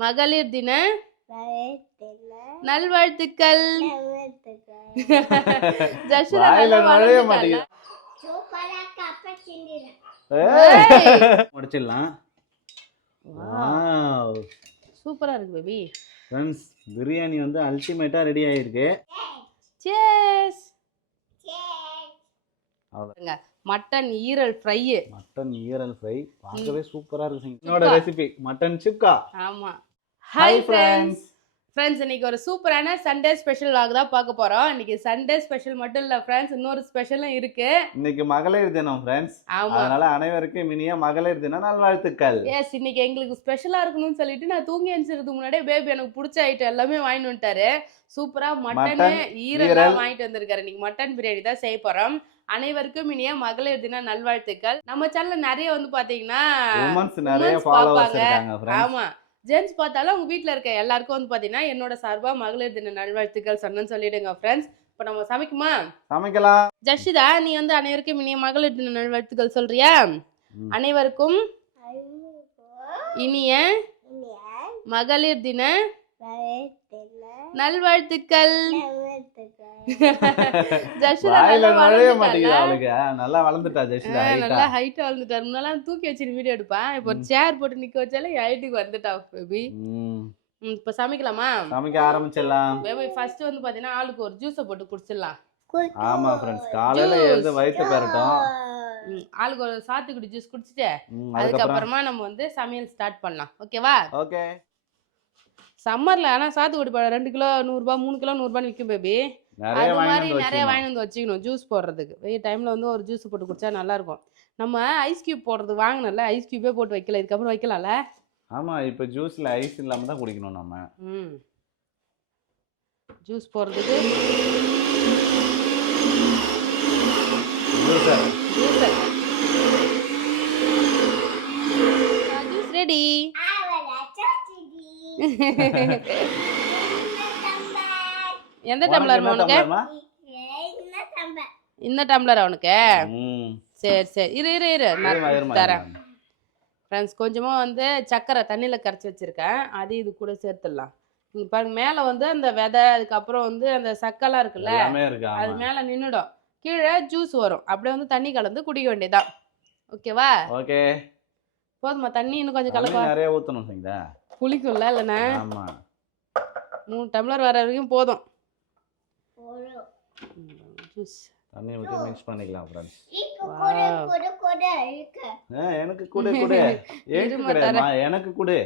மகளிர் தின நல்வாழ்த்துக்கள். ஜஷுதா முடிச்சிடலாம். சூப்பரா இருக்கு பேபி. ஃப்ரெண்ட்ஸ், பிரியாணி வந்து அல்டிமேட்டா ரெடி ஆயிருக்கு. cheers. அவ்வளவுங்க. மட்டன் ஈரல் ஃப்ரை. மட்டன் ஈரல் ஃப்ரை பார்க்கவே சூப்பரா இருக்கு. என்னோட ரெசிபி மட்டன் சுக்கா. ஆமா. Hi friends. இன்னைக்கு ஒரு சூப்பரான சண்டே ஸ்பெஷல் vlog தான் பார்க்க போறோம். இன்னைக்கு சண்டே ஸ்பெஷல் மட்டும் இல்ல ஃப்ரெண்ட்ஸ், இன்னொரு ஸ்பெஷலும் இருக்கு. இன்னைக்கு மகளிர் தினம் ஃப்ரெண்ட்ஸ். அதனால அனைவருக்கும் இனிய மகளிர் தின நல்வாழ்த்துக்கள். எஸ், இன்னைக்கு எங்களுக்கு ஸ்பெஷலா இருக்கணும்னு சொல்லிட்டு நான் தூங்கி எழுந்திரதுக்கு முன்னாடியே பேபி எனக்கு பிடிச்ச ஐட்டம் எல்லாமே வாங்கிட்டு வந்துட்டாரு. சூப்பரா மட்டன் ஈரல் வாங்கிட்டு வந்திருக்காரு. இன்னைக்கு மட்டன் பிரியாணி தான் செய்ய போறோம். அனைவருக்கும் இனிய மகளிர் தின நல்வாழ்த்துக்கள். நம்ம சேனல்ல நிறைய வந்து பாத்தீங்கன்னா ஆமா, ஜென்ஸ் பார்த்தாலும் அவங்க வீட்டில் இருக்க எல்லாருக்கும் வந்து பார்த்தீங்கன்னா என்னோட சார்பா மகளிர் தின நல்வாழ்த்துக்கள் சொன்னு சொல்லிடுங்க ஃப்ரெண்ட்ஸ். இப்போ நம்ம சமைக்கலாம். ஜஷிதா, நீ வந்து அனைவருக்கும் இனிய மகளிர் தின நல்வாழ்த்துக்கள் சொல்றியா? அனைவருக்கும் இனிய மகளிர் தின நல்வாழ்த்துக்கள். நல்லா வளர்ந்துட்டா ஜஷிதா, நல்லா ஹைட்டா வளர்ந்துட்டா. முன்னால தூக்கி வச்சு வீடியோ எடுப்பேன், இப்போ சேர் போட்டு நிக்க வச்சாலே ஹைட்டுக்கு வந்துட்டா பேபி. இப்ப சமைக்கலாமா? சமைக்க ஆரம்பிச்சிடலாம். பேபி ஃபர்ஸ்ட் வந்து பாத்தீங்கன்னா ஆளுக்கு ஒரு ஜூஸை போட்டு குடிச்சிடலாம். ஆமா ஃப்ரெண்ட்ஸ், காலையில எழுந்து வயித்து பெறட்டும். ஆளுக்கு ஒரு சாத்துக்குடி ஜூஸ் குடிச்சிட்டு அதுக்கப்புறமா நம்ம வந்து சமையல் ஸ்டார்ட் பண்ணலாம். ஓகேவா? ஓகே. சம்மர்ல ஆனா சாத்துக்குடி பழம் 2 கிலோ 100 ரூபாய், 3 கிலோ 100 ரூபாய் விற்கும் பேபி. அது மாதிரி நிறைய வாங்கி வந்து வச்சுக்கணும் ஜூஸ் போடுறதுக்கு. வெயில் டைம்ல வந்து ஒரு ஜூஸ் போட்டு குடிச்சா நல்லா இருக்கும். நம்ம ஐஸ் கியூப் போடுறது வாங்கினல, ஐஸ் கியூபே போட்டு வைக்கல, இதுக்கப்புறம் வைக்கலாம்ல? ஆமா, இப்போ ஜூஸ்ல ஐஸ் இல்லாம தான் குடிக்கணும் நம்ம. ஜூஸ் போடுறதுக்கு ஜூஸ் ரெடி. எந்த டம்ளர் உனக்கு? இந்த டம்ளர் அவனுக்கு? சரி சரி, இரு நான் தரேன் ஃப்ரெண்ட்ஸ். கொஞ்சமா வந்து சக்கரை தண்ணியில கரைச்சி வச்சிருக்கேன், அது இது கூட சேர்த்துடலாம். இங்க பாருங்க, மேல வந்து அந்த விதை, அதுக்கப்புறம் வந்து அந்த சக்கெல்லாம் இருக்குல்ல, அது மேல நின்னுடும், கீழே ஜூஸ் வரும். அப்படியே வந்து தண்ணி கலந்து குடிக்க வேண்டியதான். ஓகேவா? ஓகே. போதுமா தண்ணி? இன்னும் கொஞ்சம் கலக்க நிறைய ஊத்தணும் சரிங்களா? புளிக்கும்ல இல்லைண்ணா? ஆமா, 3 டம்ளர் வர வரைக்கும் போதும். ஜூஸ் தண்ணி ஊத்தி மிக்ஸ் பண்ணிக்கலாம் ஃப்ரெண்ட்ஸ். எனக்கு குடு எனக்கு குடு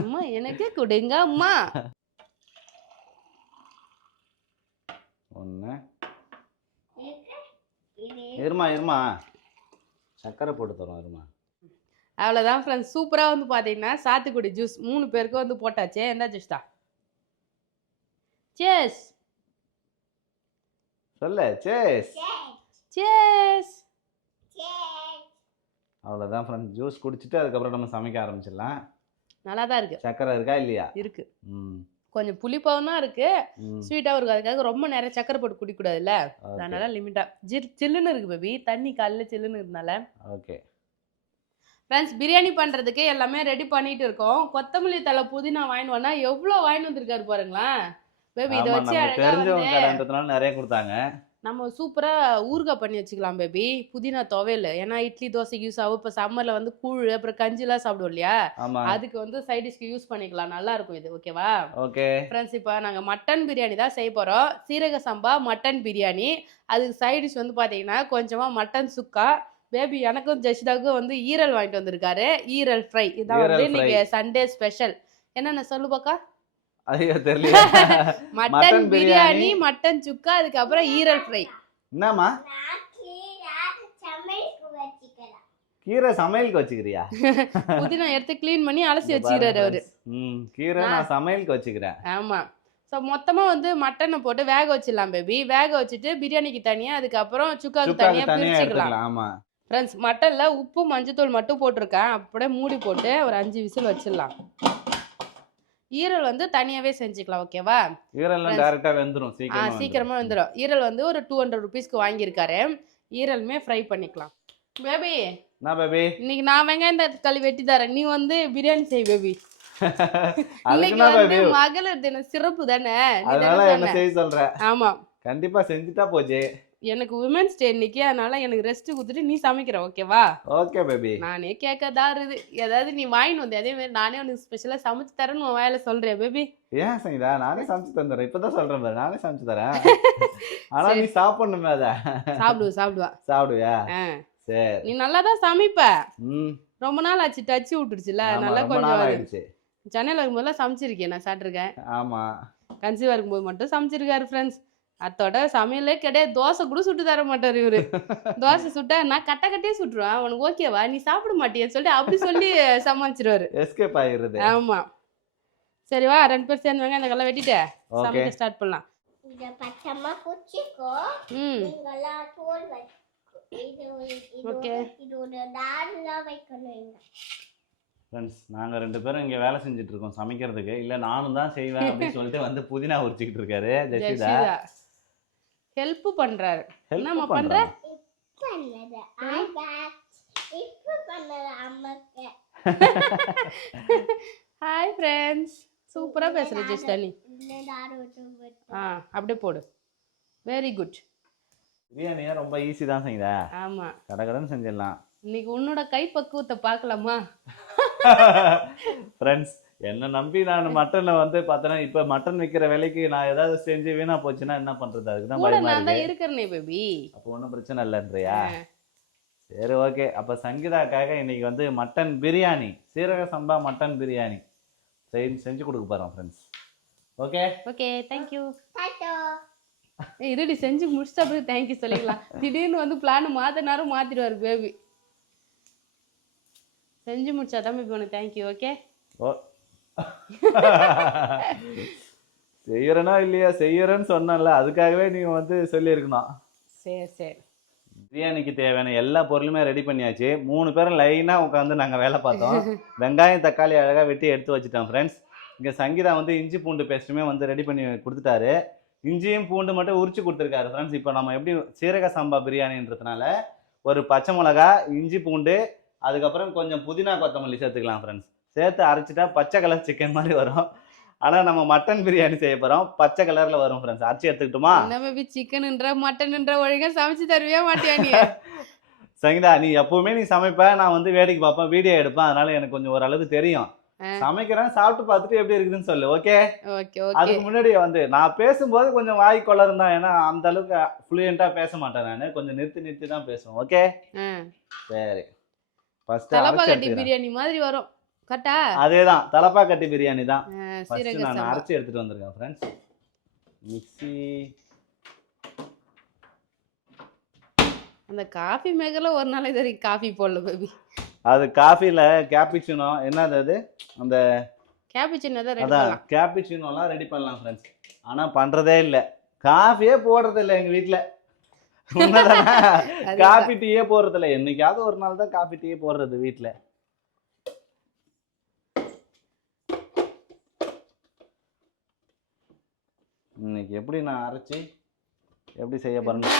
அம்மா, எனக்கு குடுங்க அம்மா. ஒண்ணு இருமா சக்கரை போட்டு தரோம் இருமா. அவ்வளோதான் ஃப்ரெண்ட்ஸ், சூப்பராக வந்து பார்த்தீங்கன்னா சாத்துக்குடி ஜூஸ் 3 பேருக்கு வந்து போட்டாச்சு. எந்த ஜூஸ் தான்? சேஸ் சொல்ல. சேஸ். அவ்வளோதான் ஃப்ரெண்ட்ஸ், ஜூஸ் குடிச்சிட்டு அதுக்கப்புறம் நம்ம சமைக்க ஆரம்பிச்சிடலாம். நல்லா தான் இருக்கு. சக்கரை இருக்கா இல்லையா? இருக்கு. கொஞ்சம் புளிப்பாகவும் தான் இருக்கு, ஸ்வீட்டாகவும் இருக்கு. அதுக்காக ரொம்ப நிறைய சக்கரை போட்டு குடிக்கூடாதுல்ல, அதனால லிமிட்டா. சில்லுன்னு இருக்கு பேபி, தண்ணி காலையில் சில்லுன்னு இருந்தால. ஓகே ஃப்ரெண்ட்ஸ், பிரியாணி பண்ணுறதுக்கு எல்லாமே ரெடி பண்ணிட்டு இருக்கோம். கொத்தமல்லி தலை, புதினா வாங்கிட்டு வந்தா எவ்வளோ வாங்கிட்டு வந்திருக்காரு பாருங்களேன் பேபி. இதை வச்சு நிறைய கொடுத்தாங்க. நம்ம சூப்பராக ஊறுகாய் பண்ணி வச்சுக்கலாம் பேபி. புதினா துவையல், ஏன்னா இட்லி தோசைக்கு யூஸ் ஆகும். இப்போ சம்மரில் வந்து கூழ் அப்புறம் கஞ்சிலாம் சாப்பிடுவோம் இல்லையா, அதுக்கு வந்து சைடிஷ்க்கு யூஸ் பண்ணிக்கலாம். நல்லா இருக்கும் இது. ஓகேவா? ஓகே ஃப்ரெண்ட்ஸ், இப்போ நாங்கள் மட்டன் பிரியாணி தான் செய்ய போகிறோம். சீரக சம்பா மட்டன் பிரியாணி. அதுக்கு சைடிஷ் வந்து பார்த்தீங்கன்னா கொஞ்சமாக மட்டன் சுக்கா. பேபி எனக்கும் ஜஷிதாவுக்கும் வந்து ஈரல் வாங்கிட்டு வந்திருக்காரு, ஈரல் ஃப்ரை. இதான் வந்து இன்னைக்கு சண்டே ஸ்பெஷல். என்னென்ன சொல்லு பாக்கா? தெரியல. மட்டன் பிரியாணி, மட்டன் சுக்கா, அதுக்கப்புறம் ஈரல் ஃப்ரை. என்னம்மா கீரை சமையலுக்கு வச்சுக்கிறியா? புதினா எடுத்து க்ளீன் பண்ணி அலசி வச்சுக்கிறாரு அவரு. கீரை நான் சமையலுக்கு வச்சுக்கிறேன். ஆமா. ஸோ மொத்தமாக வந்து மட்டனை போட்டு வேக வச்சிடலாம் பேபி. வேக வச்சுட்டு பிரியாணிக்கு தனியாக, அதுக்கப்புறம் சுக்காவுக்கு தனியாக பிரிச்சுக்கலாம். ஆமா ஃப்ரெண்ட்ஸ், மட்டனில் உப்பு மஞ்சத்தூள் மட்டும் போட்டிருக்கேன். அப்படியே மூடி போட்டு ஒரு 5 விசில் வச்சிடலாம். ஈரல் வந்து தனியாகவே செஞ்சுக்கலாம். ஓகேவா? ஈரல்லாம் டைரக்டா வெந்துரும், சீக்கிரமா வெந்துடும். ஈரல் வந்து ஒரு 200 ருபீஸ்க்கு வாங்கியிருக்காரு. ஈரலுமே ஃப்ரை பண்ணிக்கலாம். பேபி என்ன பேபி இன்னைக்கு நான் வெங்காயம் தக்காளி வெட்டி தரேன், நீ வந்து பிரியாணி செய் பேபி. அதுக்கு இன்னைக்கு என்ன வந்து பேபி மகளிர் தினம் சிறப்பு தானே, நீ தானே அதனால என்ன சொன்ன. செய்ய சொல்ற ஆமா, கண்டிப்பா செஞ்சுட்டா போச்சு எனக்கு உமன்ஸ் டே இன்னைக்கு, அதனால எனக்கு ரெஸ்ட் கொடுத்துட்டு நீ சமைக்கிற, ஓகேவா? ஓகே பேபி நானே கேட்கதா இருக்குது, ஏதாவது நீ வாங்கிட்டு வந்து அதே மாதிரி நானே உனக்கு ஸ்பெஷலா சமைச்சு தரேன்னு உன் வாயில சொல்றேன் பேபி. ஏன் சங்கீதா நானே சமைச்சு தந்துடுறேன் இப்பதான் சொல்றேன் பாரு நானே சமைச்சு தரேன் ஆனா நீ சாப்பிடணுமே அத சாப்பிடுவா. சாப்பிடுவியா ஆ, சரி நீ நல்லா தான் சமைப்ப, ம் ரொம்ப நாள் ஆச்சு டச்சு விட்டுடுச்சுல, ஆமா, அதனால ரொம்ப நாள் கொஞ்சம் ஆயிடுச்சு சென்னையில் இருக்கும்போதெல்லாம் சமைச்சிருக்கேன், நான் சாப்பிட்ருக்கேன். ஆமா கன்சீவ் இருக்கும்போது மட்டும் சமைச்சிருக்காரு ஃப்ரெண்ட்ஸ். அத்தோட சமையலே கிடையாது, தோசை கூட சுட்டு தர மாட்டார் இவரு. தோசை சுட்டா நான் கட்டையே சுட்டுருவேன், உனக்கு ஓகேவா நீ சாப்பிட மாட்டியன்னு சொல்லிட்டு அப்படி சொல்லி சமாளிச்சிருவாரு. எஸ்கேப் ஆகிடுது ஆமா, சரி வா 2 பேர் சேர்ந்து வாங்க, அந்த கல்லை வெட்டிட்டு ஓகே சமைக்க ஸ்டார்ட் பண்ணலாம். இத பச்சமா குச்சிக்கோ, ம் நீங்களா தோல் வைக்கோ. ஓகே. இதோட தாடுலாம் வைக்கணும். ஃப்ரெண்ட்ஸ் நாங்கள் 2 பேரும் இங்கே வேலை செஞ்சுட்டு இருக்கோம் சமைக்கிறதுக்கு இல்லை நானும் தான் செய்வேன் அப்படின்னு சொல்லிட்டு வந்து புதினா உரிச்சிக்கிட்டு இருக்காரு ஜெசிதா ஹெல்ப் பண்றாரு. Help என்னம்மா பண்ற? பண்றாரா? பண்ணது ஐ பேக் இப்ப பண்ணது அம்மாக்கு. ஹாய் ஃப்ரெண்ட்ஸ், சூப்பரா பேசுற ஜெஸ்டா நீ. இந்த தாடு விட்டு அப்படியே போடு, வெரி குட். பிரியாணியா ரொம்ப ஈஸி தான் செய்யுதா ஆமா, கடகடன்னு செஞ்சிடலாம் இன்னைக்கு உன்னோட கை பக்குவத்தை பார்க்கலாமா? ஃப்ரெண்ட்ஸ் என்னை நம்பி நான் மட்டனை வந்து பார்த்தேன்னா இப்போ மட்டன் விற்கிற விலைக்கு நான் ஏதாவது செஞ்சு வீணா போச்சுன்னா என்ன பண்றது அதுக்கு தான் கூட பயமா நான் தான் இருக்கு இருக்கிறனே பேபி. அப்போ ஒன்றும் பிரச்சனை இல்லைன்றியா சரி ஓகே அப்போ சங்கீதாக்காக இன்னைக்கு வந்து மட்டன் பிரியாணி சீரக சம்பா மட்டன் பிரியாணி செஞ்சு கொடுக்க போகிறோம் friends okay okay, thank you. Tata. இருடி செஞ்சு முடிச்சிட்டு அப்படியே தேங்க்யூ சொல்லிக்கலாம். திடீர்னு வந்து பிளான் மாத்தினாரும் மாத்திடுவாரு பேபி. செஞ்சு முடிச்சா தான் பேபி உனக்கு தேங்க்யூ. ஓகே ஓ செய்யறனா இல்லையா செய்யறேன்னு சொன்னல அதுக்காகவே நீங்க வந்து சொல்லியிருக்கணும் சரி சரி. பிரியாணிக்கு தேவையான எல்லா பொருளுமே ரெடி பண்ணியாச்சு 3 பேரும் லைனாக உட்காந்து நாங்கள் வேலை பார்த்தோம் வெங்காயம் தக்காளி அழகாக வெட்டி எடுத்து வச்சுட்டோம் ஃப்ரெண்ட்ஸ். இங்கே சங்கீதா வந்து இஞ்சி பூண்டு பேஸ்ட்டுமே வந்து ரெடி பண்ணி கொடுத்துட்டாரு. இஞ்சியும் பூண்டு மட்டும் உரிச்சு கொடுத்துருக்காரு ஃப்ரெண்ட்ஸ். இப்போ நம்ம எப்படி சீரக சம்பா பிரியாணின்றதுனால ஒரு பச்சை மிளகா இஞ்சி பூண்டு அதுக்கப்புறம் கொஞ்சம் புதினா கொத்தமல்லி சேர்த்துக்கலாம் ஃப்ரெண்ட்ஸ். சேர்த்து அரைச்சிட்டா பச்சை கலர் சிக்கன் மாதிரி வரும். ஆனால் நம்ம மட்டன் பிரியாணி செய்ய போகிறோம் பச்சை கலரில் வரும் ஃப்ரெண்ட்ஸ். அரைச்சி எடுத்துக்கிட்டுமா? என்ன பேபி சிக்கன்ன்ற மட்டன்ன்ற ஒழுங்கா சமைச்சு தருவியா மாட்டியா நீ? சங்கீதா நீ எப்பவுமே நீ சமைப்ப நான் வந்து வேடிக்கை பார்ப்பேன் வீடியோ எடுப்பேன் அதனால எனக்கு கொஞ்சம் ஓரளவுக்கு தெரியும். சமைக்கிறேன் சாப்பிட்டு பார்த்துட்டு எப்படி இருக்குதுன்னு சொல்லு. Okay okay okay. அதுக்கு முன்னாடி வந்து நான் பேசும்போது கொஞ்சம் வாய் கொள்ளரும் தான் ஏன்னா அந்த அளவுக்கு ஃப்ளூயண்டா பேச மாட்டேன் நான் கொஞ்சம் நிறுத்தி தான் பேசுவேன். ஓகே சரி. ஃபர்ஸ்ட் தலப்பாக்கட்டி பிரியாணி மாதிரி வரும் கரெக்டா? அதேதான் தலப்பாக்கட்டி பிரியாணி தான். சீரக ஃபர்ஸ்ட் நான் சம்பா அரைச்சி எடுத்துட்டு வந்திருக்கேன் ஃப்ரெண்ட்ஸ். மிக்ஸி அந்த காஃபி மேக்கர்ல ஒரு நாளைக்கு சரி காஃபி போடல பேபி. அது காஃபில கேப்பிச்சினோ என்னது அது அந்த கேப்பிச்சினோ தான் ரெடி அதான் பண்ணலாம். கேப்பிச்சினோலாம் ரெடி பண்ணலாம் ஃப்ரெண்ட்ஸ். ஆனா பண்றதே இல்லை காஃபியே போடுறது இல்லை எங்க வீட்டுல. காஃபி டீயே போடுறது இல்லை என்னைக்காவது ஒரு நாள் தான் காஃபி டீயே போடுறது வீட்டுல. இன்னைக்கு எப்படி நான் அரைச்சி எப்படி செய்ய போறேன்னு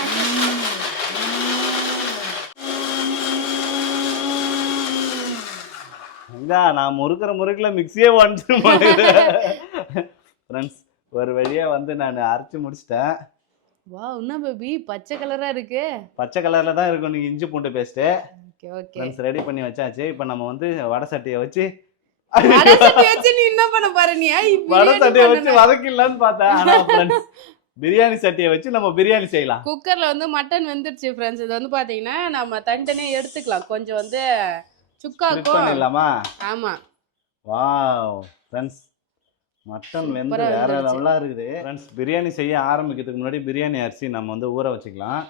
நான் முறுக்கிற முறுக்கில் மிக்சியே வந்துட்டு ஃப்ரெண்ட்ஸ். ஒரு வழியா வந்து நான் அரைச்சி முடிச்சிட்டேன். வா என்ன பேபி பச்சை கலரா இருக்கு. பச்சை கலர்ல தான் இருக்கும் நீங்க இஞ்சி பூண்டு paste. Okay okay friends ready பண்ணி வச்சாச்சு. இப்போ நம்ம வந்து வடை சட்டியை வச்சு வடை சட்டி வச்சு நீ என்ன பண்ண பாரு நீ? வடை சட்டியை வச்சு வதக்கிடலான்னு பார்த்தேன். ஆனா ஃப்ரெண்ட்ஸ் பிரியாணி சட்டியை வச்சு நம்ம பிரியாணி செய்யலாம். குக்கர்ல வந்து மட்டன் வெந்துருச்சு ஃப்ரெண்ட்ஸ். இது வந்து பாத்தீங்கன்னா நம்ம தனித்தனியா எடுத்துக்கலாம். கொஞ்சம் வந்து சுக்காக்கும் பண்ணிடலாமா? ஆமா. வாவ் ஃப்ரெண்ட்ஸ் மட்டன் வெந்து வேற லெவலாக இருக்குது ஃப்ரெண்ட்ஸ். பிரியாணி செய்ய ஆரம்பிக்கிறதுக்கு முன்னாடி பிரியாணி அரிசி நம்ம வந்து ஊற வச்சுக்கலாம்.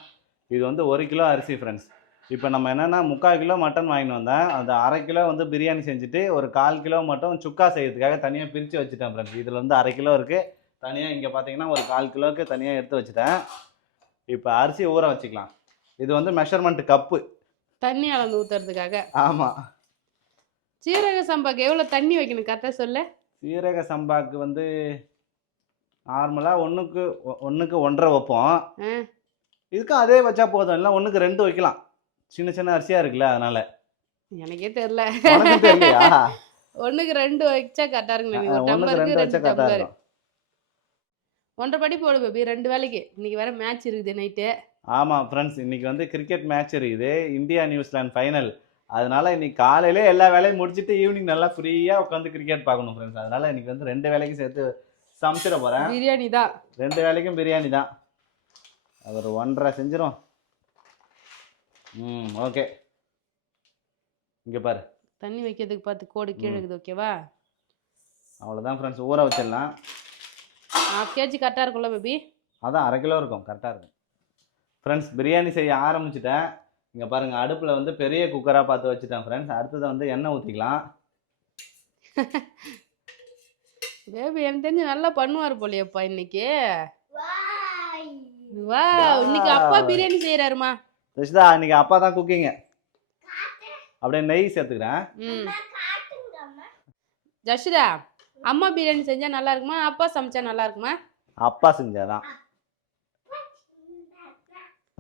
இது வந்து 1 கிலோ அரிசி ஃப்ரெண்ட்ஸ். இப்போ நம்ம என்னென்னா 3/4 கிலோ மட்டன் வாங்கிட்டு வந்தேன். அது 1/2 கிலோ வந்து பிரியாணி செஞ்சுட்டு ஒரு 1/4 கிலோ மட்டும் சுக்கா செய்யறதுக்காக தனியாக பிரித்து வச்சுட்டேன் ஃப்ரெண்ட்ஸ். இதில் வந்து 1/2 கிலோ இருக்குது தனியாக. இங்கே பார்த்தீங்கன்னா ஒரு 1/4 கிலோவுக்கு தனியாக எடுத்து வச்சுட்டேன். இப்போ அரிசி ஊற வச்சுக்கலாம். இது வந்து மெஷர்மெண்ட் கப்பு தண்ணி அளந்து ஊற்றுறதுக்காக. ஆமாம். சீரக சம்பாக்கு எவ்வளோ தண்ணி வைக்கணும் கரெக்டாக சொல்ல? சீரக சம்பாக்கு வந்து நார்மலாக 1க்கு 1.5 வைப்போம். இதுக்கும் அதே வச்சா போதும். இல்லை 1க்கு 2 வைக்கலாம். சின்ன சின்ன அரிசியாக இருக்குல்ல அதனால். எனக்கே தெரியல. உனக்கு தெரியலையா? ஒண்ணுக்கு 2 வச்சா கரெக்டா இருக்கு. ஒரு ஒண்ணுக்கு டம்ளருக்கு 2 வச்சா 2 கரெக்டா டம்ளர். இருக்கும். 1.5 படி போடு பேபி 2 வேளைக்கு. இன்னைக்கு வேற மேட்ச் இருக்குது நைட்டு. ஆமா ஃப்ரெண்ட்ஸ், இன்னைக்கு வந்து கிரிக்கெட் மேட்ச் இருக்குது, இந்தியா நியூசிலாந்து ஃபைனல். அதனால இன்னைக்கு காலையிலே எல்லா வேலையும் முடிச்சிட்டு ஈவினிங் நல்லா ஃப்ரீயா உட்காந்து கிரிக்கெட் பார்க்கணும் ஃப்ரெண்ட்ஸ். அதனால இன்னைக்கு வந்து 2 வேளைக்கும் சேர்த்து சமைச்சிட போறேன். பிரியாணி தான். 2 வேளைக்கும் பிரியாணி தான். ஒரு 1.5 செஞ்சிரும். ஓகே. இங்க பாரு, தண்ணி வைக்கிறதுக்கு பார்த்து கோடு கீழே இருக்குது. ஓகேவா? அவ்வளோதான் ஃப்ரெண்ட்ஸ், ஊற வச்சிடலாம். 1/2 kg கரெக்டாக இருக்கும்ல பேபி? அதான் 1/2 கிலோ இருக்கும், கரெக்டாக இருக்கும் ஃப்ரெண்ட்ஸ். பிரியாணி செய்ய ஆரம்பிச்சிட்டேன். இங்கே பாருங்கள், அடுப்பில் வந்து பெரிய குக்கராக பார்த்து வச்சுட்டேன் ஃப்ரெண்ட்ஸ். அடுத்தது வந்து எண்ணெய் ஊற்றிக்கலாம். பேபி எனக்கு தெரிஞ்சு நல்லா பண்ணுவார் போலியப்பா இன்னைக்கு. வாய். வா, இன்னைக்கு அப்பா பிரியாணி செய்யறாருமா. ரிஷிதா, இன்னைக்கு அப்பா தான் குக்கிங்க. அப்படியே நெய் சேர்த்துக்கிறேன். காட்டுங்கம்மா. ஜஷிதா, அம்மா பிரியாணி செஞ்சா நல்லா இருக்குமா, அப்பா சமைச்சா நல்லா இருக்குமா? அப்பா செஞ்சாதான்.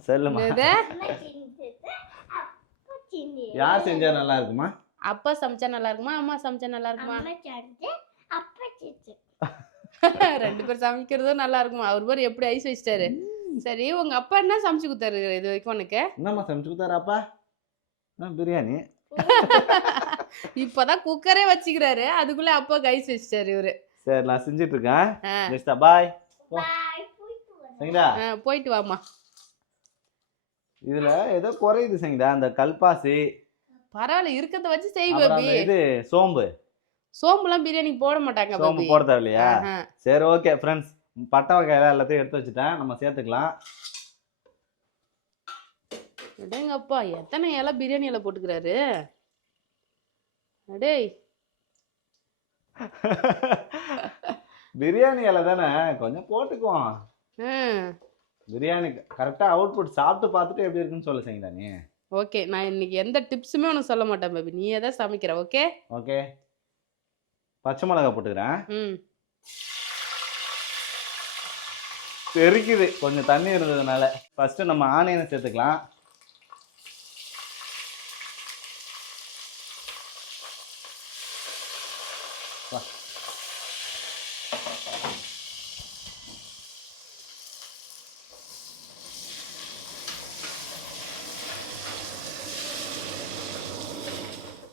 சொல்லுமா, என்னது? அம்மா செஞ்சது, அப்பா செஞ்சது. யார் செஞ்சா நல்லா இருக்குமா? அப்பா சமைச்சா நல்லா இருக்குமா, அம்மா சமைச்சா நல்லா இருக்குமா? அம்மா செஞ்சது, அப்பா செஞ்சது. 2 பேர் சமைக்கிறதும் நல்லா இருக்குமா? அவர் பேர் எப்படி ஐஸ் வச்சிட்டாரு. சரி, உங்க அப்பா என்ன சமைச்சு கொடுத்தாரு இது வரைக்கும் உனக்கு? என்னம்மா சமைச்சு கொடுத்தாரு அப்பா? பிரியாணி. இப்பதான் குக்கரே வச்சுக்கிறாரு, அதுக்குள்ள அப்பா ஐஸ் வச்சிட்டாரு இவரு. சரி, நான் செஞ்சுட்டு இருக்கேன். ரிஷிதா பாய். பாய். போயிட்டு வரேன். சரிங்களா? போயிட்டு வாமா. இதுல ஏதோ குறையுது சரிங்களா, அந்த கல்பாசி, பரவாயில்ல, இருக்கத வச்சு செய் அப்புறம் பேபி. அந்த இது சோம்பு. சோம்புலாம் பிரியாணிக்கு போட மாட்டாங்க சோம்பு பேபி. போட தேவையில்லையா? ஆஹா. சரி, ஓகே ஃப்ரெண்ட்ஸ். பட்டை வகையில எல்லாத்தையும் எடுத்து வச்சுட்டேன், நம்ம சேர்த்துக்கலாம். அடேங்கப்பா, எத்தனை இலை பிரியாணி இலை போட்டுக்கிறாரு. அடேய், பிரியாணி இலை தானே, கொஞ்சம் போட்டுக்குவோம். பிரியாணி கரெக்டாக அவுட்புட் சாப்பிட்டு பார்த்துட்டு எப்படி இருக்குன்னு சொல்ல சரிங்களா நீ? ஓகே, நான் இன்னைக்கு எந்த டிப்ஸுமே உனக்கு சொல்ல மாட்டேன் பேபி, நீயே தான் சமைக்கிற. Okay okay. பச்சை மிளகாய் போட்டுக்கிறேன். தெரிக்குது கொஞ்சம் தண்ணி இருந்ததுனால. ஃபர்ஸ்ட் நம்ம ஆனியனை சேர்த்துக்கலாம்.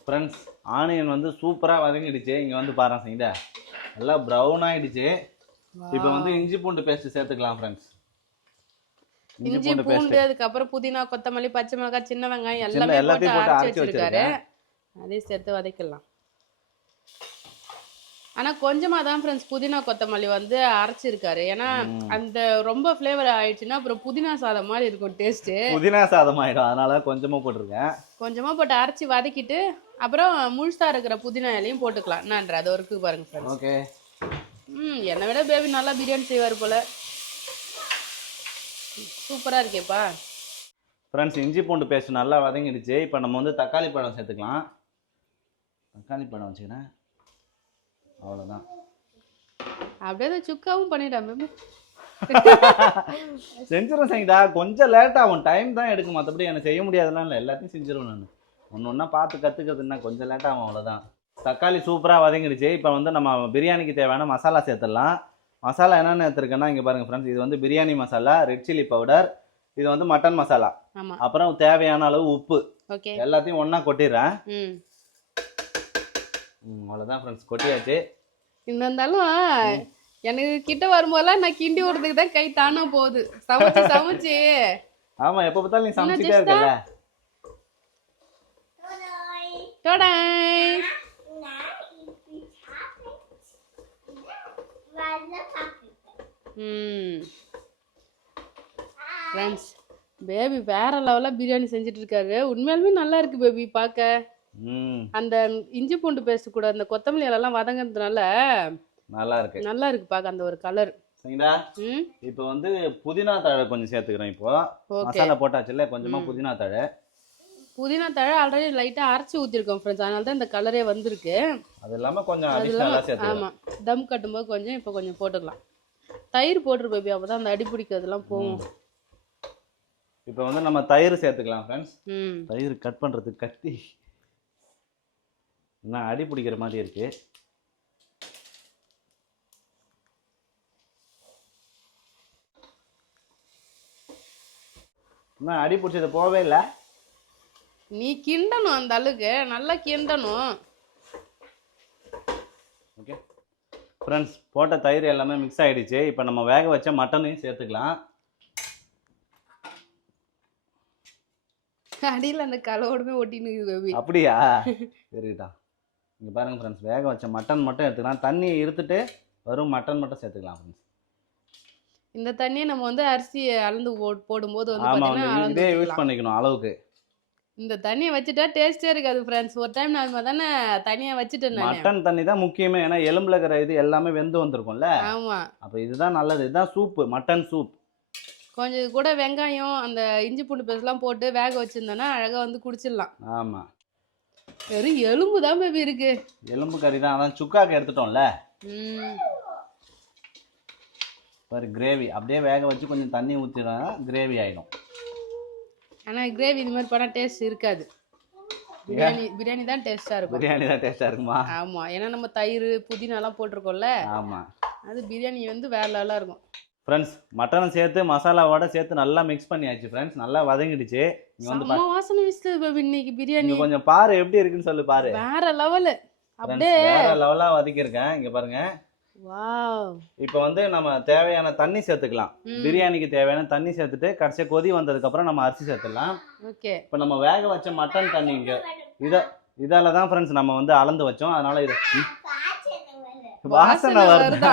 ஃப்ரெண்ட்ஸ், ஆனியன் வந்து சூப்பராக வதங்கிடுச்சு. இங்கே வந்து பாருங்க சரிங்களா, நல்லா ப்ரௌன் ஆகிடுச்சு. இப்போ வந்து இஞ்சி பூண்டு பேஸ்ட் சேர்த்துக்கலாம் ஃப்ரெண்ட்ஸ். இஞ்சி பூண்டு, அதுக்கப்புறம் புதினா, கொத்தமல்லி, பச்சை மிளகாய், சின்ன வெங்காயம் எல்லாமே போட்டு எல்லாத்தையும் போட்டு அரைச்சி அரைச்சி வச்சிருக்காரு. வச்சிருக்கேன். அதையும் சேர்த்து வதக்கலாம். ஆனா கொஞ்சமா தான் ஃப்ரெண்ட்ஸ் புதினா கொத்தமல்லி வந்து அரைச்சிருக்காரு. ஏன்னா அந்த ரொம்ப ஃப்ளேவர் ஆயிடுச்சுன்னா அப்புறம் புதினா சாதம் மாதிரி இருக்கும் டேஸ்ட். புதினா சாதம் ஆயிடும், அதனால கொஞ்சமா போட்டிருக்கேன். கொஞ்சமா போட்டு அரைச்சி வதக்கிட்டு அப்புறம் முழுசா இருக்கிற புதினா இலையும் போட்டுக்கலாம். என்னன்ற அது ஒரு பாருங்க ஃப்ரெண்ட்ஸ். ஓகே. என்னை விட பேபி நல்லா பிரியாணி செய்வார் போல. சூப்பரா இருக்கேப்பா. ஃப்ரெண்ட்ஸ், இஞ்சி பூண்டு பேஸ்ட் நல்லா வதங்கிடுச்சு. இப்போ நம்ம வந்து தக்காளி பழம் சேர்த்துக்கலாம். தக்காளி பழம் வச்சுக்கிறேன். அவ்வளோதான். அப்படியே சுக்காவும் பண்ணிட்டான் பேபி. செஞ்சிடும் சரிங்களா, கொஞ்சம் லேட் ஆகும், டைம் தான் எடுக்கும். மற்றபடி எனக்கு செய்ய முடியாதுலாம் இல்லை, எல்லாத்தையும் செஞ்சிருவேன் நான். ஒன்று ஒன்றா பார்த்து கற்றுக்கிறதுனா கொஞ்சம் லேட் ஆகும், அவ்வளோதான். தக்காளி சூப்பராக வதங்கிடுச்சு. இப்போ வந்து நம்ம பிரியாணிக்கு தேவையான மசாலா சேர்த்துடலாம். மசாலா என்னென்ன எடுத்துருக்கேன்னா இங்கே பாருங்கள் ஃப்ரெண்ட்ஸ், இது வந்து biryani masala, red chilli powder, இது வந்து மட்டன் மசாலா, அப்புறம் தேவையான அளவு உப்பு, எல்லாத்தையும் ஒன்றா கொட்டிடுறேன். அவ்வளோதான் ஃப்ரெண்ட்ஸ், கொட்டியாச்சு. இருந்தாலும் எனக்கு கிட்ட வரும்போதெல்லாம் நான் கிண்டி விடுறதுக்கு தான் கை தானா போகுது. சமைச்சு சமைச்சு. ஆமா, எப்போ பார்த்தாலும் நீ சமைச்சிட்டே இருக்கல. டடாய். ஃப்ரெண்ட்ஸ், பேபி வேற லெவலா பிரியாணி செஞ்சுட்டு இருக்காரு. உண்மையாலுமே நல்லா இருக்கு பேபி பார்க்க. அந்த இஞ்சி பூண்டு பேஸ்ட் கூட அந்த கொத்தமல்லி எல்லாம் வதங்கிறதுனால நல்லா இருக்கு பார்க்க அந்த ஒரு கலர். சரிங்களா? இப்போ வந்து புதினா தழை கொஞ்சம் சேர்த்துக்கிறேன். இப்போ மசாலா போட்டாச்சுல்ல, கொஞ்சமா புதினா தழை. புதினா தழை ஆல்ரெடி லைட்டா அரைச்சி ஊத்திருக்கோம் ஃப்ரெண்ட்ஸ், அதனால தான் இந்த கலரே வந்திருக்கு. அது இல்லாம கொஞ்சம் அடிஷனலா சேர்த்துக்கலாம். ஆமா, தம் கட்டும்போது கொஞ்சம் இப்போ கொஞ்சம் போட்டுக்கலாம். தயிர் போட்டுரு பேபி, அப்பதான் அந்த அடி பிடிக்கிறதுலாம் போகும். இப்போ வந்து நம்ம தயிர் சேர்த்துக்கலாம் ஃப்ரெண்ட்ஸ். தயிர் கட் பண்றதுக்கு கத்தி இன்னும் அடி பிடிக்கிற மாதிரி இருக்கு. இன்னும் அடி பிடிச்சது போகவே இல்லை. நீ கிண்டணும், அந்த அளவுக்கு நல்லா கிண்டணும். ஓகே ஃப்ரெண்ட்ஸ், போட்ட தயிர் எல்லாமே மிக்ஸ் ஆகிடுச்சு. இப்போ நம்ம வேக வச்ச மட்டனையும் சேர்த்துக்கலாம். அடியில் அந்த கலவோடுமே ஒட்டின்னு பேபி. அப்படியா? சரிடா. இங்கே பாருங்கள் ஃப்ரெண்ட்ஸ், வேக வச்ச மட்டன் மட்டும் எடுத்துக்கலாம். தண்ணியை இருத்துட்டு வெறும் மட்டன் மட்டும் சேர்த்துக்கலாம் ஃப்ரெண்ட்ஸ். இந்த தண்ணியை நம்ம வந்து அரிசி அளந்து போடும்போது வந்து ஆமாம், பார்த்தீங்கன்னா இதே யூஸ் பண்ணிக்கணும் அளவுக்கு. இந்த தண்ணியை வச்சுட்டா டேஸ்டே இருக்காது ஃப்ரெண்ட்ஸ். ஒரு டைம் நான் தானே தனியாக வச்சுட்டேன் நான். மட்டன் தண்ணி தான் முக்கியமே. ஏன்னா எலும்புல இருக்கிற இது எல்லாமே வெந்து வந்திருக்கும்ல. ஆமாம், அப்போ இதுதான் நல்லது. இதுதான் சூப்பு, மட்டன் சூப். கொஞ்சம் இது கூட வெங்காயம் அந்த இஞ்சி பூண்டு பேஸ்ட்லாம் போட்டு வேக வச்சுருந்தோன்னா அழகாக வந்து குடிச்சிடலாம். ஆமாம், வெறும் எலும்பு தான் பேபி இருக்கு. எலும்பு கறி தான். அதான் சுக்காக்கு எடுத்துட்டோம்ல. பாரு கிரேவி அப்படியே வேக வச்சு கொஞ்சம் தண்ணி ஊற்றினா கிரேவி ஆகிடும். ஆனால் கிரேவி இது மாதிரி பண்ணால் டேஸ்ட் இருக்காது. பிரியாணி தான் டேஸ்ட்டாக இருக்கும். பிரியாணி தான் டேஸ்ட்டாக இருக்குமா? ஆமாம், ஏன்னா நம்ம தயிர் புதினாலாம் போட்டிருக்கோம்ல. ஆமாம், அது பிரியாணி வந்து வேற லெவலாக இருக்கும். ஃப்ரெண்ட்ஸ், மட்டனை சேர்த்து மசாலாவோட சேர்த்து நல்லா மிக்ஸ் பண்ணியாச்சு ஃப்ரெண்ட்ஸ். நல்லா வதங்கிடுச்சு. நீங்க வந்து செம்ம வாசனை வீசுது பேபி இன்னைக்கு பிரியாணி. நீங்க கொஞ்சம் பாரு எப்படி இருக்குன்னு சொல்லு. பாரு, வேற லெவலு. அப்படியே வேற லெவலா வதக்கியிருக்கேன். இங்க பாருங்க. வாவ். இப்போ வந்து நம்ம தேவையான தண்ணி சேர்த்துக்கலாம். பிரியாணிக்கு தேவையான தண்ணி சேர்த்துட்டு கடைசியா கொதி வந்ததுக்கு அப்புறம் நம்ம அரிசி சேர்த்துடலாம். ஓகே. இப்போ நம்ம வேக வச்ச மட்டன் தண்ணி இங்க இதால தான் ஃப்ரெண்ட்ஸ் நம்ம வந்து அளந்து வச்சோம். அதனால இது வாசனை வருதா?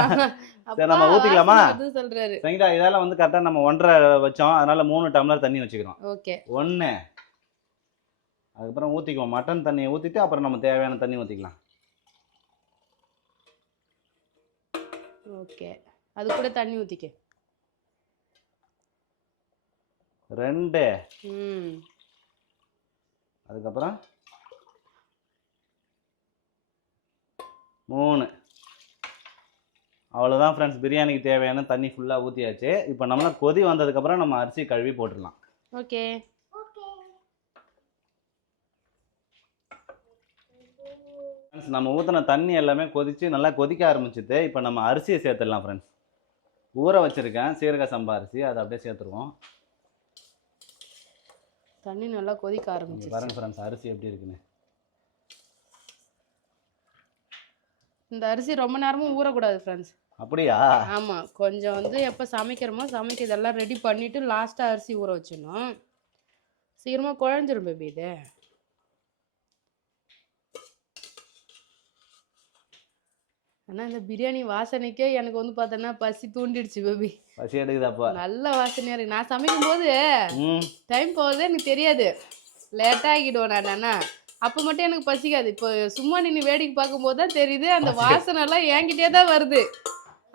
சரி, நம்ம ஊத்திக்கலாமா? சொல்றாரு சங்கீதா, இதெல்லாம் வந்து கரெக்டா நம்ம 1.5 வச்சோம். அதனால 3 டம்ளர் தண்ணி வச்சுக்கிறோம். ஓகே. 1 அதுக்கப்புறம் ஊத்திக்குவோம். மட்டன் தண்ணியை ஊத்திட்டு அப்புறம் நம்ம தேவையான தண்ணி ஊத்திக்கலாம். ஓகே, அது கூட தண்ணி ஊத்திக்க. 2 அதுக்கப்புறம் 3. அவ்வளோதான் ஃப்ரெண்ட்ஸ், பிரியாணிக்கு தேவையான தண்ணி ஃபுல்லாக ஊற்றியாச்சு. இப்போ நம்மள கொதி வந்ததுக்கப்புறம் நம்ம அரிசி கழுவி போட்டுடலாம். ஓகே. ஃப்ரெண்ட்ஸ், நம்ம ஊற்றின தண்ணி எல்லாமே கொதித்து நல்லா கொதிக்க ஆரம்பிச்சுது. இப்போ நம்ம அரிசியை சேர்த்துடலாம் ஃப்ரெண்ட்ஸ். ஊற வச்சுருக்கேன் சீரக சம்பா அரிசி, அதை அப்படியே சேர்த்துருவோம். தண்ணி நல்லா கொதிக்க ஆரம்பிச்சு பாருங்க ஃப்ரெண்ட்ஸ், அரிசி எப்படி இருக்குன்னு. இந்த அரிசி ரொம்ப நேரமும் ஊறக்கூடாது ஃப்ரெண்ட்ஸ். அப்படியா? ஆமாம், கொஞ்சம் வந்து எப்போ சமைக்கிறோமோ இதெல்லாம் ரெடி பண்ணிவிட்டு லாஸ்ட்டாக அரிசி ஊற வச்சிடணும். சீக்கிரமாக குழஞ்சிரும் பேபி இது. ஆனால் இந்த பிரியாணி வாசனைக்கே எனக்கு வந்து பார்த்தோன்னா பசி தூண்டிடுச்சு பேபி. பசி எடுக்குதாப்பா? நல்ல வாசனையாக இருக்குது. நான் சமைக்கும் போது டைம் போகிறதே எனக்கு தெரியாது. லேட்டாக ஆகிடுவோம் நான். ஆனால் அப்போ மட்டும் எனக்கு பசிக்காது. இப்போ சும்மா நின்று வேடிக்கை பார்க்கும்போது தான் தெரியுது அந்த வாசனைலாம் என்கிட்டே தான் வருது.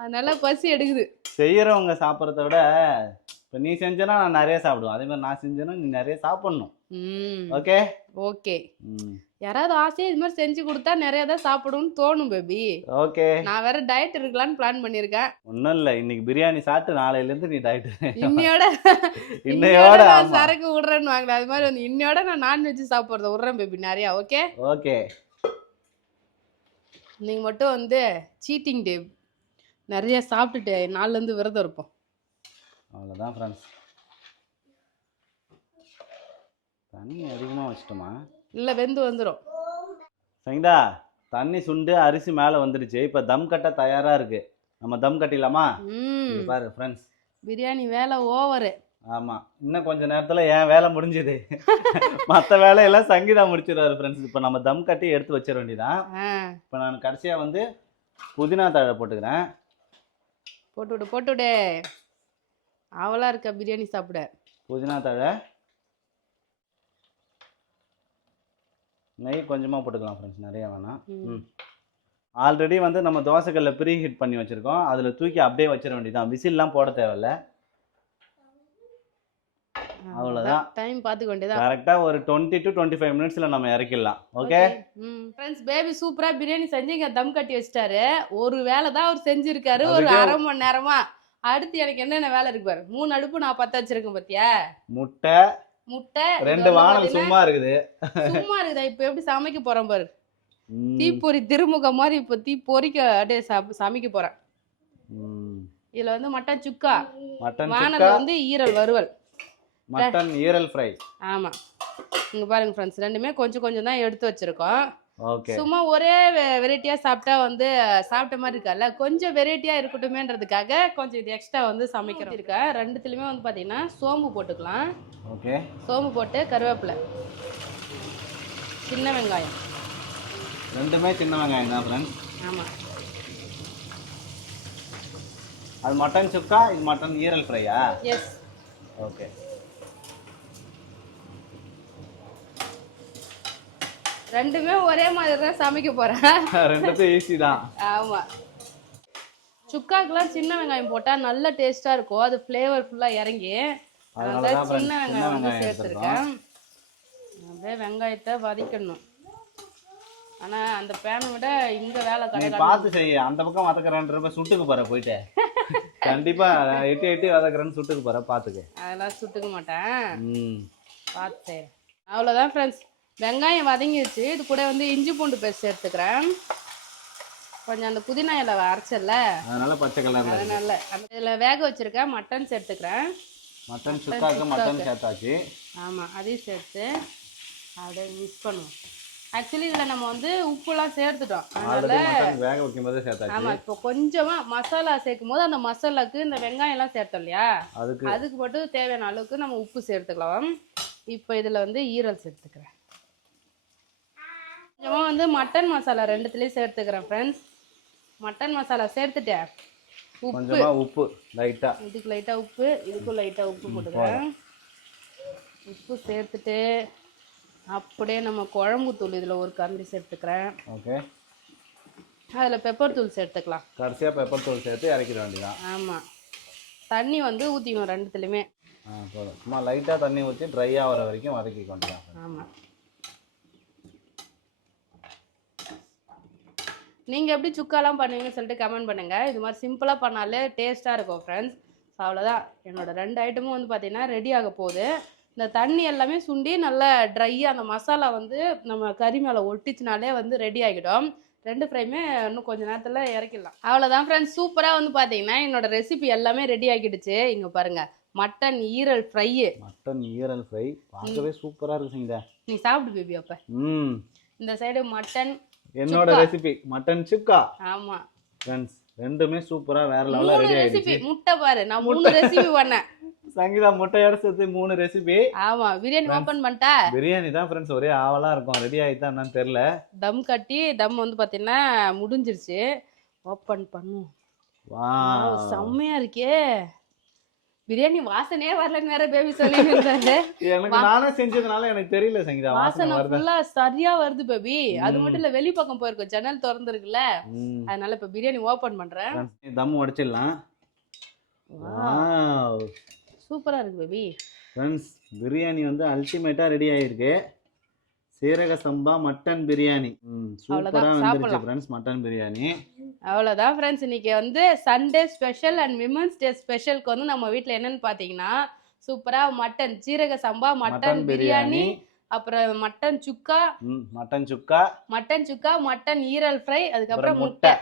அதனால பசி எடுக்குது. செய்யறவங்க சாப்பிட்றத விட இப்போ நீ செஞ்சனா நான் நிறைய சாப்பிடுவேன். அதே மாதிரி நான் செஞ்சேன்னா நீ நிறைய சாப்பிடணும். Okay okay. யாராவது ஆசையாக இது மாதிரி செஞ்சு கொடுத்தா நிறைய தான் சாப்பிடும்னு தோணும் பேபி. ஓகே. நான் வேற டயட் இருக்கலான்னு பிளான் பண்ணியிருக்கேன். ஒன்றும் இல்லை, இன்னைக்கு பிரியாணி சாப்பிட்டு நாளையிலேருந்து நீ டயட். இன்னையோட சரக்கு விடுறேன்னு வாங்கல. அது மாதிரி வந்து இன்னையோட நான் நான்வெஜ் சாப்பிட்றத விட்றேன் பேபி நிறையா. Okay okay. இன்னைக்கு மட்டும் வந்து சீட்டிங் டே. நிறைய சாப்பிட்டுட்டு நாலுலேருந்து விரதம் இருப்போம். அவ்வளோதான் ஃப்ரெண்ட்ஸ். தண்ணி அதிகமாக வச்சிட்டோமா? இல்லை, வெந்து வந்துடும். சங்கீதா, தண்ணி சுண்டு அரிசி மேலே வந்துடுச்சு. இப்போ தம் கட்ட தயாராக இருக்கு. நம்ம தம் கட்டிடலாமா? பாரு ஃப்ரெண்ட்ஸ், பிரியாணி வேலை ஓவரு. ஆமாம், இன்னும் கொஞ்சம் நேரத்தில் என் வேலை முடிஞ்சுது. மற்ற வேலையெல்லாம் சங்கீதா முடிச்சிடுவாரு ஃப்ரெண்ட்ஸ். இப்போ நம்ம தம் கட்டி எடுத்து வச்சிட வேண்டியதான். இப்போ நான் கடைசியாக வந்து புதினா தழை போட்டுக்கிறேன். போட்டுவிடு. அவளா இருக்கா பிரியாணி சாப்பிட. புதினா தழை, நெய் கொஞ்சமாக போட்டுக்கலாம் ஃப்ரெண்ட்ஸ், நிறைய வேணாம். ஆல்ரெடி வந்து நம்ம தோசைக்கல்ல ப்ரீ ஹீட் பண்ணி வச்சுருக்கோம். அதில் தூக்கி அப்படியே வச்சிட வேண்டியதான். விசில்லாம் போட தேவையில்ல. அவ்வளோதான். டைம் பார்த்துக்க வேண்டியதான். கரெக்டாக ஒரு 20 to 25 மினிட்ஸில் நம்ம இறக்கிடலாம். ஓகே ஃப்ரெண்ட்ஸ், பேபி சூப்பராக பிரியாணி செஞ்சு இங்கே தம் கட்டி வச்சிட்டாரு. ஒரு வேலை தான் அவர் செஞ்சுருக்காரு, ஒரு அரை மணி நேரமா. அடுத்து எனக்கு என்னென்ன வேலை இருக்கு பாரு. 3 அடுப்பு நான் பற்ற வச்சிருக்கேன் பார்த்தியா? முட்டை 2 வானல் சும்மா இருக்குதா? இப்போ எப்படி சமைக்க போகிறோம் பாரு. தீப்பொறி திருமுகம் மாதிரி இப்போ தீ பொறிக்க அப்படியே சமைக்க போறேன். இதுல வந்து மட்டன் சுக்கா, மட்டன் வானல் சுக்கா, வந்து ஈரல் வறுவல், மட்டன் ஈரல் ஃப்ரை. ஆமா இங்க பாருங்க ஃப்ரெண்ட்ஸ், ரெண்டுமே கொஞ்சம் கொஞ்சம் தான் எடுத்து வச்சிருக்கோம். ஓகே. சும்மா ஒரே வெரைட்டியா சாப்பிட்டா வந்து சாப்பிட்ட மாதிரி இருக்கல, கொஞ்சம் வெரைட்டியா இருக்கட்டுமேன்றதுக்காக கொஞ்சம் இது எக்ஸ்ட்ரா வந்து சமைக்கிறோம். இருக்கேன் ரெண்டுத்துலயுமே வந்து பாத்தீங்கன்னா சோம்பு போட்டுக்கலாம். ஓகே. சோம்பு போட்டு கருவேப்பிலை, சின்ன வெங்காயம், ரெண்டுமே சின்ன வெங்காயம் தான் ஃப்ரெண்ட்ஸ். ஆமா அது மட்டன் சுக்கா, இது மட்டன் ஈரல் ஃப்ரையா? எஸ். ஓகே. ரெண்டுமே ஒரே மாதிரி தான் சமைக்க போறேன். ரெண்டுமே ஈஸி தான். ஆமா சுக்காக்கெல்லாம் சின்ன வெங்காயம் போட்டா நல்ல டேஸ்டா இருக்கும், அது ஃப்ளேவர் ஃபுல்லா இறங்கி. அதனால சின்ன வெங்காயம் வந்து சேர்த்துருக்கேன். அப்படியே வெங்காயத்தை வதக்கணும். ஆனா அந்த பேனை விட இந்த வேலை கரெக்டா பார்த்து செய்ய. அந்த பக்கம் வதக்குறேன்ற சுட்டுக்கு போற போயிட்டு கண்டிப்பா எட்டி எட்டி வதக்குறேன்னு சுட்டுக்கு போற பாத்துக்க. அதெல்லாம் சுட்டுக்க மாட்டேன், பார்த்து செய்யறேன். அவ்வளோதான் ஃப்ரெண்ட்ஸ், வெங்காயம் வதங்கிடுச்சு. இது கூட வந்து இஞ்சி பூண்டு பேஸ்ட் சேர்த்துக்கிறேன். கொஞ்சம் அந்த புதினா இலை அரைச்சல, அதனால பச்சை கலர். அதனால இதில் வேக வச்சிருக்கேன் மட்டன் சேர்த்துக்கிறேன். மட்டன் சுக்காக்கு மட்டன் சேர்த்தாச்சு. ஆமாம், அதையும் சேர்த்து அதை மிக்ஸ் பண்ணுவோம். ஆக்சுவலி இதில் நம்ம வந்து உப்புலாம் சேர்த்துட்டோம், அதனால வேக வைக்கும் போதே சேர்த்தாச்சு. ஆமாம் இப்போ கொஞ்சமாக மசாலா சேர்க்கும் போது அந்த மசாலாக்கு இந்த வெங்காயம்லாம் சேர்த்தோம் இல்லையா, அதுக்கு மட்டும் தேவையான அளவுக்கு நம்ம உப்பு சேர்த்துக்கலாம். இப்போ இதில் வந்து ஈரல் சேர்த்துக்கிறேன். கொஞ்சமாக வந்து மட்டன் மசாலா ரெண்டுத்துலேயும் சேர்த்துக்கிறேன் ஃப்ரெண்ட்ஸ். மட்டன் மசாலா சேர்த்துட்டேன். உப்பு லைட்டா, இதுக்கு லைட்டா உப்பு, இதுக்கும் லைட்டா உப்பு போட்டுக்கிறேன். உப்பு சேர்த்துட்டு அப்படியே நம்ம குழம்பு தூள் இதில் ஒரு கரண்டி சேர்த்துக்கிறேன். ஓகே. அதில் பெப்பர் தூள் சேர்த்துக்கலாம். கடைசியாக பெப்பர் தூள் சேர்த்து இறக்கிட வேண்டியதான். ஆமாம், தண்ணி வந்து ஊற்றிக்கணும் ரெண்டுத்துலையுமே. போதும். சும்மா லைட்டாக தண்ணி ஊற்றி ட்ரை ஆகிற வரைக்கும் வதக்கி கொண்டுலாம். ஆமாம். நீங்கள் எப்படி சுக்காலாம் பண்ணுவீங்கன்னு சொல்லிட்டு கமெண்ட் பண்ணுங்கள். இது மாதிரி சிம்பிளாக பண்ணாலே டேஸ்ட்டாக இருக்கும் ஃப்ரெண்ட்ஸ். அவ்வளோதான், என்னோடய 2 ஐட்டமும் வந்து பார்த்திங்கன்னா ரெடி ஆக போகுது. இந்த தண்ணி எல்லாமே சுண்டி நல்லா ட்ரையாக அந்த மசாலா வந்து நம்ம கறி மேலே ஒட்டிச்சினாலே வந்து ரெடி ஆகிடும். 2 ஃப்ரைமே இன்னும் கொஞ்சம் நேரத்தில் இறக்கிடலாம். அவ்வளோதான் ஃப்ரெண்ட்ஸ், சூப்பராக வந்து பார்த்தீங்கன்னா என்னோடய ரெசிபி எல்லாமே ரெடி ஆகிடுச்சு. இங்கே பாருங்கள், மட்டன் ஈரல் ஃப்ரை. மட்டன் ஈரல் ஃப்ரை பார்க்கவே சூப்பராக இருக்குங்க. நீ சாப்பிடு பேபி. அப்போ இந்த சைடு மட்டன், என்னோட ரெசிபி மட்டன் சுக்கா. ஆமா ஃப்ரெண்ட்ஸ், ரெண்டுமே சூப்பரா வேற லெவல்ல ரெடி ஆயிடுச்சு. முட்டை பாரு, நான் 3 ரெசிபி பண்ணேன். சங்கீதா முட்டையோட சேர்த்து 3 ரெசிபி. ஆமா, பிரியாணி ஓபன் பண்ணிட்டா. பிரியாணி தான் ஃப்ரெண்ட்ஸ் ஒரே ஆவலா இருக்கும். ரெடி ஆயிட்டா என்னன்னு தெரியல. தம் கட்டி தம் வந்து பாத்தீங்கன்னா முடிஞ்சிருச்சு. ஓபன் பண்ணுவோம். வாவ், செம்மையா இருக்கே. பிரியாணி வாசனையே வரலன்னு வேற பேபி சொல்லிட்டு இருந்தாங்க. எனக்கு நானே செஞ்சதுனால எனக்கு தெரியல சங்கீதா, வாசனை ஃபுல்லா சரியா வருது பேபி. அது மட்டும் இல்ல, வெளி பக்கம் போயிருக்கும், ஜன்னல் திறந்துருக்குல்ல, அதனால இப்ப பிரியாணி ஓபன் பண்றேன். தம் உடைச்சிடலாம். வாவ், சூப்பரா இருக்கு பேபி. ஃப்ரெண்ட்ஸ், பிரியாணி வந்து அல்டிமேட்டா ரெடி ஆயிருக்கு. சீரக சம்பா மட்டன் பிரியாணி சூப்பரா வந்துருச்சு ஃப்ரெண்ட்ஸ், மட்டன் பிரியாணி. அவ்வளோதான் ஃப்ரெண்ட்ஸ், இன்னைக்கு வந்து Sunday special and women's day ஸ்பெஷலுக்கு வந்து நம்ம வீட்டில் என்னன்னு பார்த்தீங்கன்னா சூப்பராக மட்டன் சீரக சம்பா மட்டன் பிரியாணி, அப்புறம் மட்டன் சுக்கா, மட்டன் ஈரல் ஃப்ரை, அதுக்கப்புறம் முட்டை,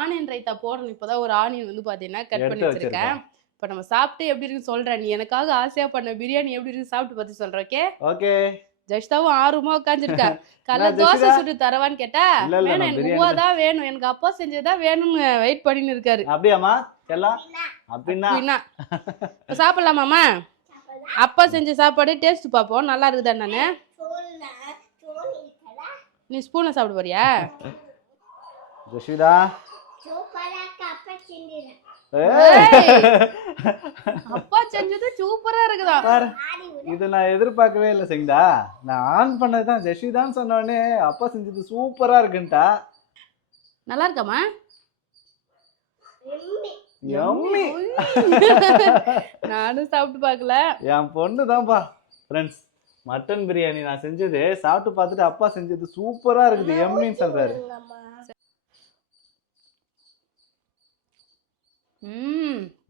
ஆனியன் ரைத்தா போடணும். இப்போதான் ஒரு ஆனியன் வந்து பார்த்தீங்கன்னா கட் பண்ணி வச்சிருக்கேன். இப்போ நம்ம சாப்பிட்டு எப்படி இருக்குன்னு சொல்கிறேன். நீ எனக்காக ஆசையாக பண்ண பிரியாணி எப்படி இருக்குன்னு சாப்பிட்டு பார்த்து சொல்கிறேன். Okay okay. ஜெஷ்தாவும் ஆர்வமா உட்காந்துருக்கா. காலைல தோசை சுட்டு தரவான்னு கேட்டா, வேணும் எனக்கு உவா தான் வேணும், எனக்கு அப்பா செஞ்சதான் வேணும்னு வெயிட் பண்ணின்னு இருக்காரு. அப்படியாமா செல்லம்? அப்படின்னா சாப்பிடலாமாமா? அப்பா செஞ்ச சாப்பாடு டேஸ்ட் பார்ப்போம், நல்லா இருக்குதா? நானு நீ ஸ்பூனை சாப்பிட போறியா? ஜெஷிதா அப்பா செஞ்சது சூப்பரா இருக்குதா. இது நான் எதிர்பார்க்கவே இல்லை சங்கீதா. நான் ஆன் பண்ணதான் ஜெஷிதான் சொன்னோடனே அப்பா செஞ்சது சூப்பரா இருக்குன்ட்டா. நல்லா இருக்காமா? யம்மி. நானும் சாப்பிட்டு பார்க்கல, என் பொண்ணு தான்ப்பா. ஃப்ரெண்ட்ஸ், மட்டன் பிரியாணி நான் செஞ்சது சாப்பிட்டு பார்த்துட்டு அப்பா செஞ்சது சூப்பரா இருக்குது, எம்மின்னு சொல்றாரு.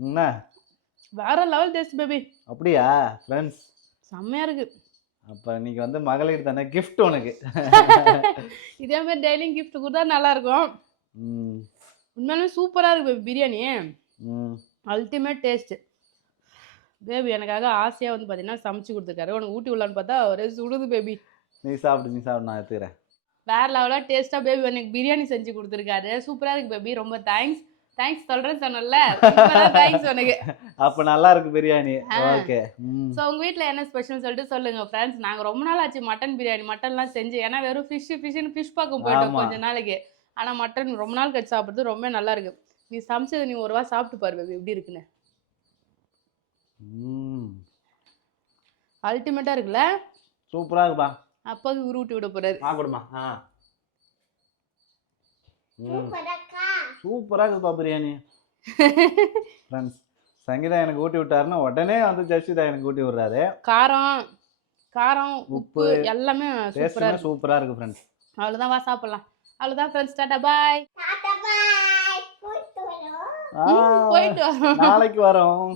என்ன வேற லெவல் டேஸ்ட் பேபி. அப்படியா ஃப்ரெண்ட்ஸ்? செம்மையா இருக்கு. அப்ப இன்னைக்கு வந்து மகளிர் தானே கிஃப்ட் உனக்கு. இதே மாதிரி டெய்லியும் gift கொடுத்தா நல்லா இருக்கும். ம் உண்மையாலுமே சூப்பரா இருக்கு baby பிரியாணி. ம் அல்டிமேட் டேஸ்ட். பேபி எனக்காக ஆசையா வந்து பாத்தீங்கன்னா சமைச்சு கொடுத்துருக்காரு. உனக்கு ஊட்டி விடலான்னு பார்த்தா ஒரே சுடுது பேபி. நீ சாப்பிடு நான் எடுத்துக்கிறேன். வேற லெவலா டேஸ்டா பேபி எனக்கு பிரியாணி செஞ்சு கொடுத்துருக்காரு. சூப்பரா இருக்கு பேபி. ரொம்ப தேங்க்ஸ் சொல்றேன்னு சொன்னல. தேங்க்ஸ் உனக்கு. அப்ப நல்லா இருக்கு பிரியாணி. ஓகே. சோ உங்க வீட்ல என்ன ஸ்பெஷல் சொல்லிட்டு சொல்லுங்க ஃப்ரெண்ட்ஸ். நாங்க ரொம்ப நாள் ஆச்சு மட்டன் பிரியாணி மட்டன்லாம் செஞ்சு. ஏன்னா வெறும் ஃபிஷ் பார்க்க போயிட்டோம் கொஞ்ச நாளைக்கு. ஆனா மட்டன் ரொம்ப நாள் கழிச்சு சாப்பிடுறது ரொம்ப நல்லா இருக்கு. நீ சமைச்சது நீ ஒரு வா சாப்பிட்டு பாரு பேபி எப்படி இருக்குன்னு. அல்டிமேட்டா இருக்குல்ல? சூப்பரா இருக்குப்பா. அப்பாவுக்கு உருட்டி விட போறாரு. கொடுமா. சூப்பரக்கா. சூப்பரா இருக்குப்பா பிரியாணி. ஃப்ரெண்ட்ஸ் சங்கீதா எனக்கு ஊட்டி விட்டாருன்னா உடனே வந்து ஜெர்ஷிதா எனக்கு ஊட்டி விடுறாரு. காரம் உப்பு எல்லாமே சூப்பரா இருக்கு ஃப்ரெண்ட்ஸ். அவ்வளவுதான் வா சாப்பிடலாம். அவ்வளவுதான் friends tata bye. Tata bye. போயிட்டு வரோம். போயிட்டு வரோம். நாளைக்கு வரோம்.